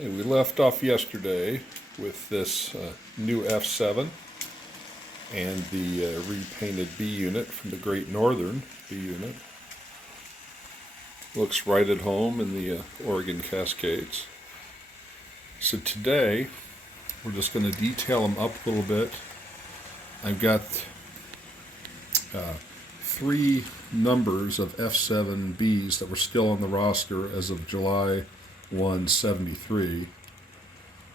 Hey, we left off yesterday with this new F7 and the repainted B unit from the Great Northern B unit. Looks right at home in the Oregon Cascades. So today we're just going to detail them up a little bit. I've got three numbers of F7Bs that were still on the roster as of July 1, 73.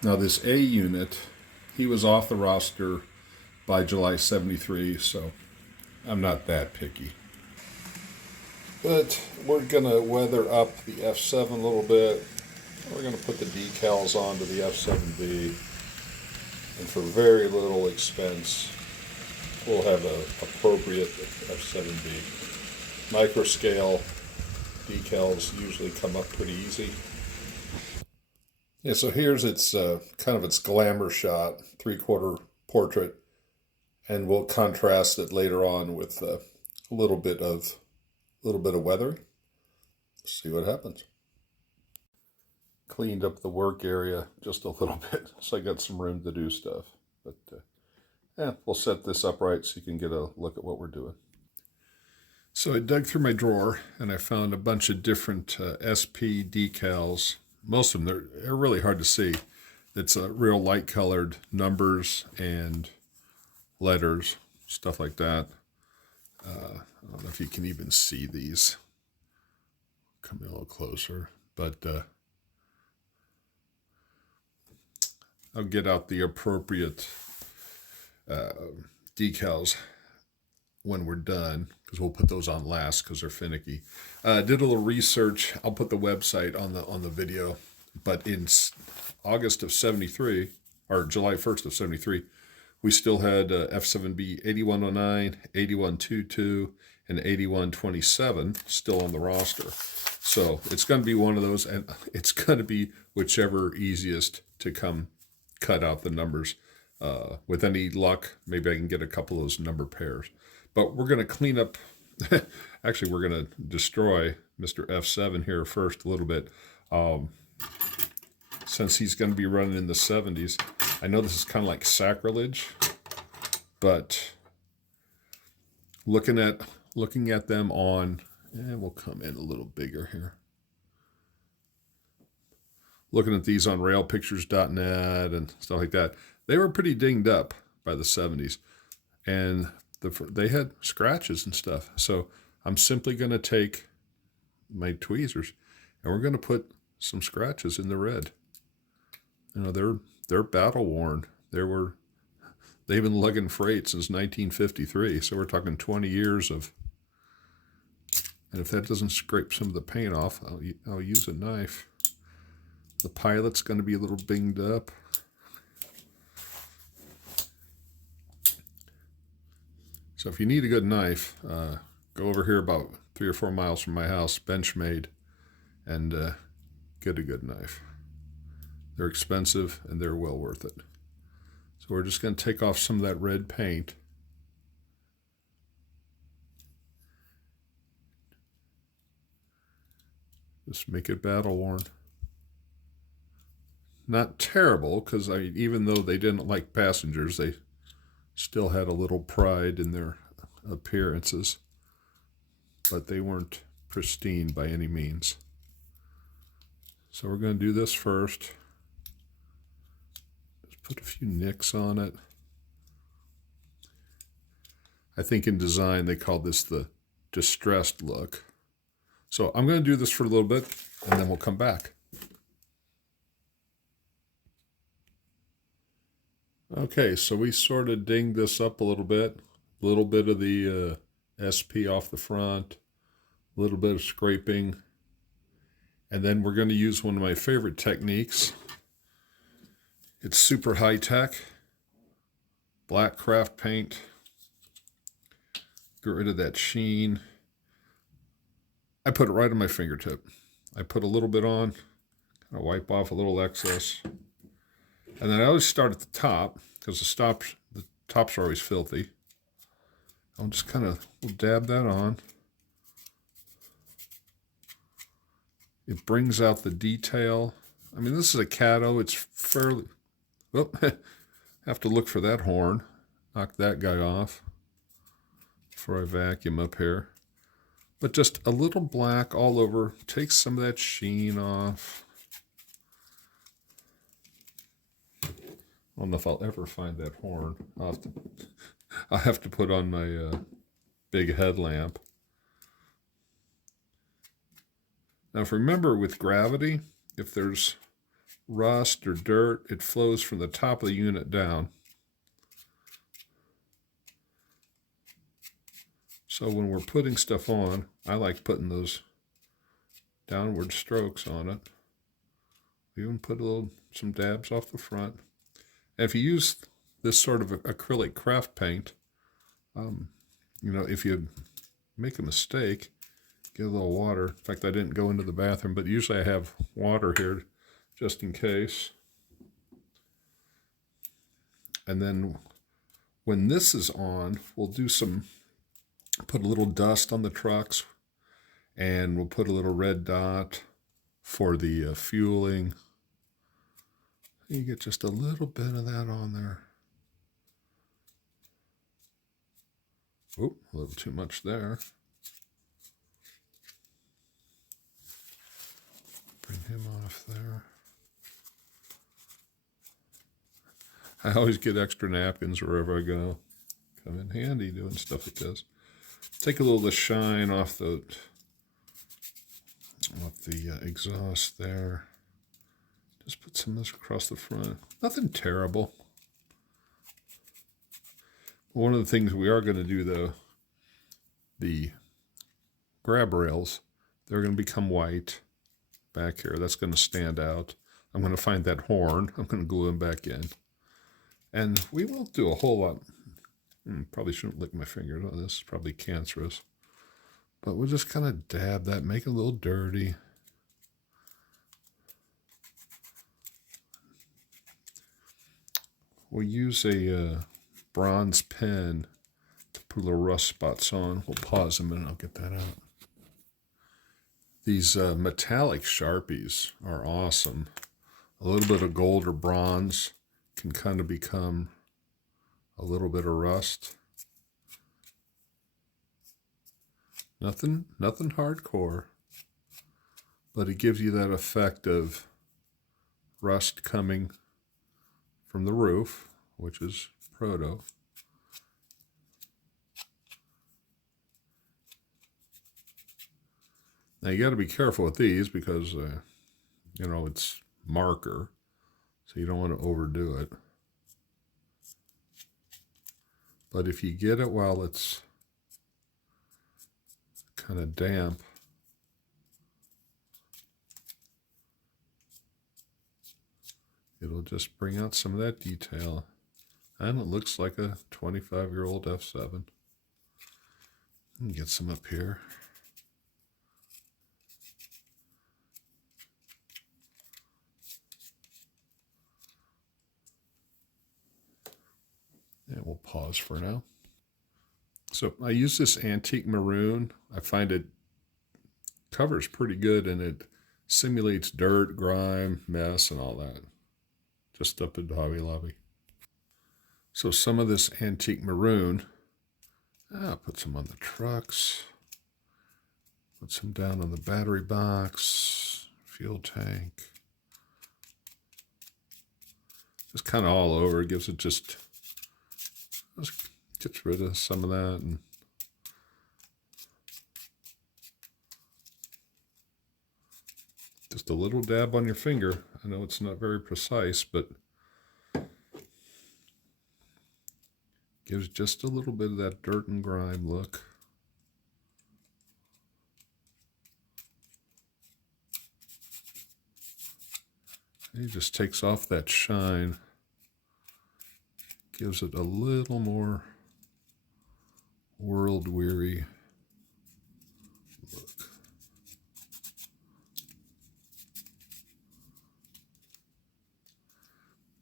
Now this A unit, he was off the roster by July 73, so I'm not that picky. But we're going to weather up the F7 a little bit. We're going to put the decals onto the F7B. And for very little expense, we'll have an appropriate F7B. Microscale decals usually come up pretty easy. Yeah, so here's its kind of its glamour shot, 3/4 portrait, and we'll contrast it later on with a little bit of weathering. See what happens. Cleaned up the work area just a little bit, so I got some room to do stuff. But we'll set this up right so you can get a look at what we're doing. So I dug through my drawer and I found a bunch of different SP decals. Most of them, they're really hard to see. It's real light colored numbers and letters, stuff like that. I don't know if you can even see these. Come in a little closer, but I'll get out the appropriate decals when we're done, because we'll put those on last because they're finicky. Did a little research. I'll put the website on the video. But in August of 73, or July 1st of 73, we still had F7B 8109, 8122, and 8127 still on the roster. So it's going to be one of those, and it's going to be whichever easiest to come cut out the numbers. With any luck, maybe I can get a couple of those number pairs. But we're going to clean up, actually we're going to destroy Mr. F7 here first a little bit. Since he's going to be running in the 70s. I know this is kind of like sacrilege, but looking at them on, and we'll come in a little bigger here. Looking at these on railpictures.net and stuff like that, they were pretty dinged up by the 70s, and they had scratches and stuff. So I'm simply going to take my tweezers and we're going to put some scratches in the red. You know, they're battle worn. They've been lugging freight since 1953. So we're talking 20 years of. And if that doesn't scrape some of the paint off, I'll use a knife. The pilot's going to be a little binged up. So if you need a good knife, go over here about 3 or 4 miles from my house, Benchmade, and get a good knife. They're expensive and they're well worth it. So we're just going to take off some of that red paint. Just make it battle worn. Not terrible, because even though they didn't like passengers, they still had a little pride in their appearances. But they weren't pristine by any means. So we're going to do this first. Just put a few nicks on it. I think in design they call this the distressed look. So I'm going to do this for a little bit and then we'll come back. Okay, so we sort of dinged this up a little bit of the SP off the front, a little bit of scraping. And then we're going to use one of my favorite techniques. It's super high tech. Black craft paint. Get rid of that sheen. I put it right on my fingertip. I put a little bit on. Kind of wipe off a little excess. And then I always start at the top, because the tops are always filthy. I'll just kind of dab that on. It brings out the detail I mean, this is a Cato. It's fairly... Oh, have to look for that horn. Knock that guy off before I vacuum up here. But just a little black all over. Takes some of that sheen off. I don't know if I'll ever find that horn. I'll have to put on my big headlamp. Now, if you remember with gravity, if there's rust or dirt, it flows from the top of the unit down. So when we're putting stuff on, I like putting those downward strokes on it. Even put some dabs off the front. And if you use this sort of acrylic craft paint, you know, if you make a mistake, get a little water. In fact, I didn't go into the bathroom, but usually I have water here just in case. And then when this is on, we'll do put a little dust on the trucks, and we'll put a little red dot for the fueling. You get just a little bit of that on there. Oop, a little too much there. Bring him off there. I always get extra napkins wherever I go. Come in handy doing stuff like this. Take a little of the shine off the exhaust there. Just put some of this across the front. Nothing terrible. One of the things we are going to do, though, the grab rails, they're going to become white back here. That's going to stand out. I'm going to find that horn. I'm going to glue them back in. And we won't do a whole lot. Probably shouldn't lick my fingers. Oh, this is probably cancerous. But we'll just kind of dab that, make it a little dirty. We'll use a bronze pen to put little rust spots on. We'll pause a minute. I'll get that out. These metallic Sharpies are awesome. A little bit of gold or bronze can kind of become a little bit of rust. Nothing hardcore, but it gives you that effect of rust coming from the roof, which is proto. Now you got to be careful with these because, you know, it's marker, so you don't want to overdo it. But if you get it while it's kind of damp, it'll just bring out some of that detail. And it looks like a 25-year-old F7. Get some up here. And we'll pause for now. So I use this antique maroon. I find it covers pretty good, and it simulates dirt, grime, mess, and all that. Just up at Hobby Lobby. So some of this antique maroon, I'll put some on the trucks. Put some down on the battery box, fuel tank. Just kind of all over. It gives it just gets rid of some of that. And just a little dab on your finger. I know it's not very precise, but gives just a little bit of that dirt and grime look. And it just takes off that shine. Gives it a little more world-weary look.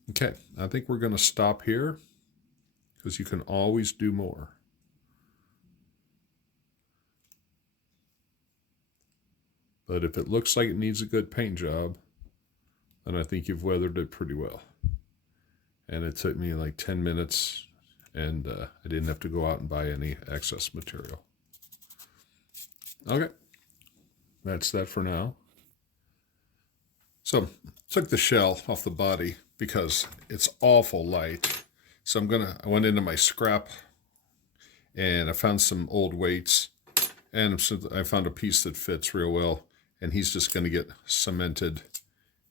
Okay, I think we're going to stop here because you can always do more. But if it looks like it needs a good paint job, then I think you've weathered it pretty well. And it took me like 10 minutes, and I didn't have to go out and buy any excess material. Okay, that's that for now. So took the shell off the body because it's awful light. So I went into my scrap and I found some old weights, and I found a piece that fits real well, and he's just going to get cemented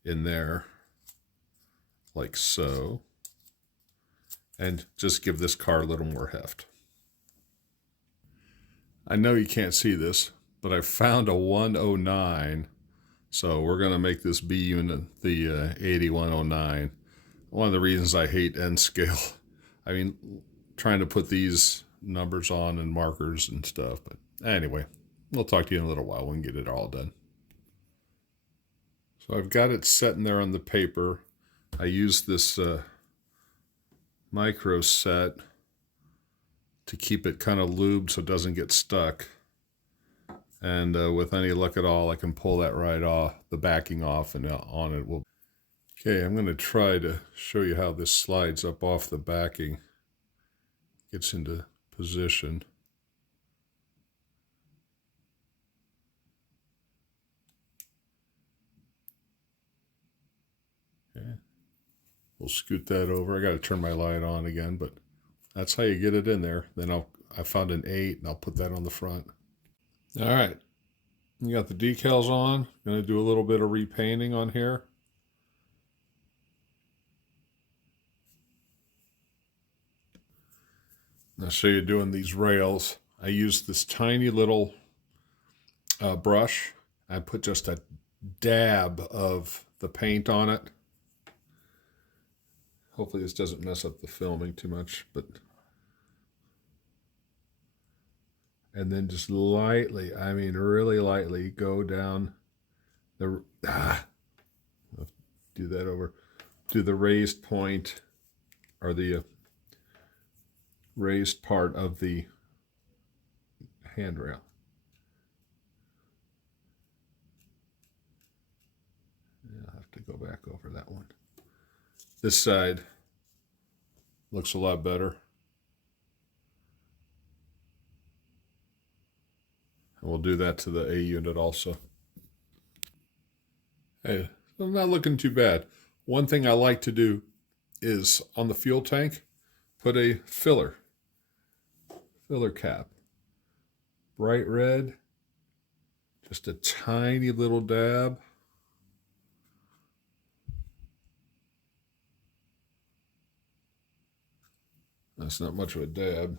in there like so, and just give this car a little more heft. I know you can't see this, but I found a 109, so we're going to make this B unit the 8109. One of the reasons I hate N scale, I mean, trying to put these numbers on and markers and stuff, but anyway, we'll talk to you in a little while when we get it all done. So I've got it sitting there on the paper. I used this micro set to keep it kind of lubed so it doesn't get stuck. And with any luck at all, I can pull that right off, the backing off, and on it will. Okay, I'm going to try to show you how this slides up off the backing, gets into position. Okay. We'll scoot that over. I got to turn my light on again, but that's how you get it in there. Then I found an 8, and I'll put that on the front. All right, you got the decals on. I'm going to do a little bit of repainting on here. I'll show you doing these rails. I used this tiny little brush. I put just a dab of the paint on it. Hopefully this doesn't mess up the filming too much, but and then just lightly, I mean really lightly, go down the do that over, do the raised point or the raised part of the handrail. I'll have to go back over that one. This side looks a lot better. And we'll do that to the A unit also. Hey, I'm not looking too bad. One thing I like to do is on the fuel tank, put a filler cap. Bright red, just a tiny little dab. That's not much of a dab.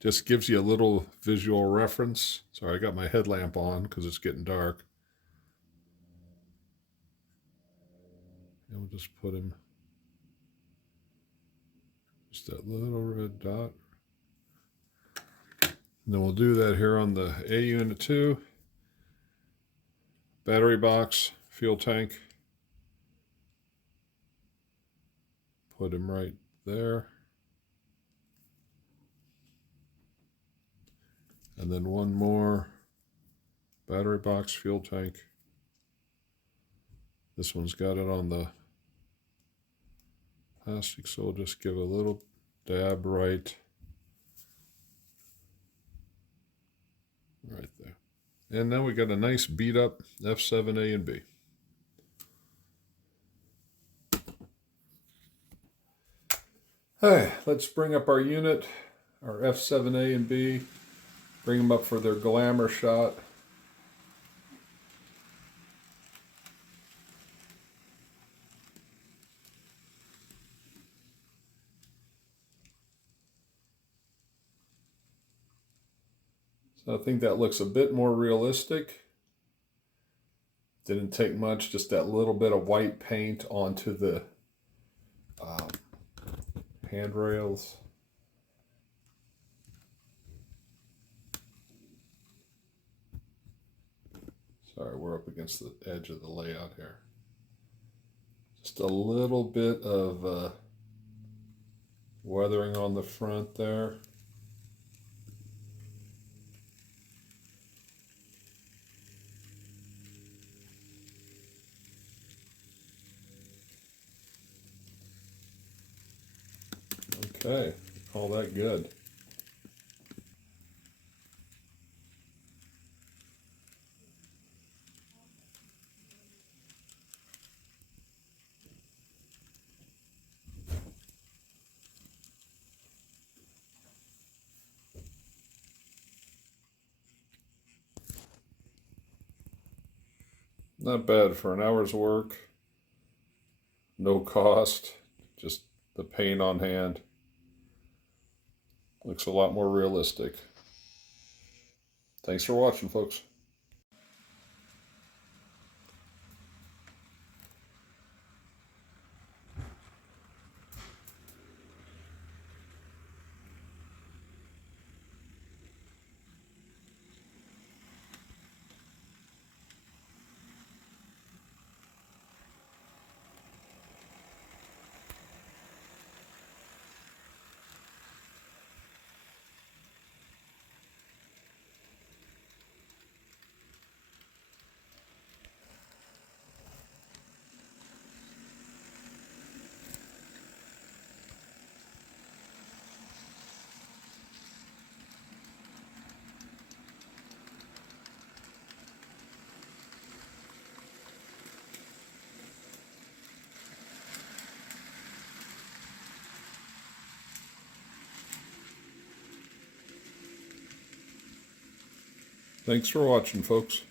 Just gives you a little visual reference. Sorry, I got my headlamp on because it's getting dark. And we'll just put him, just that little red dot. And then we'll do that here on the A unit too. Battery box, fuel tank. Put him right there. And then one more battery box, fuel tank. This one's got it on the plastic, so we'll just give a little dab right there. And now we got a nice beat up F7A and B. Hey, let's bring up our unit, our F7A and B, bring them up for their glamour shot. So I think that looks a bit more realistic. Didn't take much, just that little bit of white paint onto the handrails. Sorry, we're up against the edge of the layout here. Just a little bit of weathering on the front there. Okay, all that good. Not bad for an hour's work. No cost, just the paint on hand. Looks a lot more realistic. Thanks for watching, folks. Thanks for watching, folks.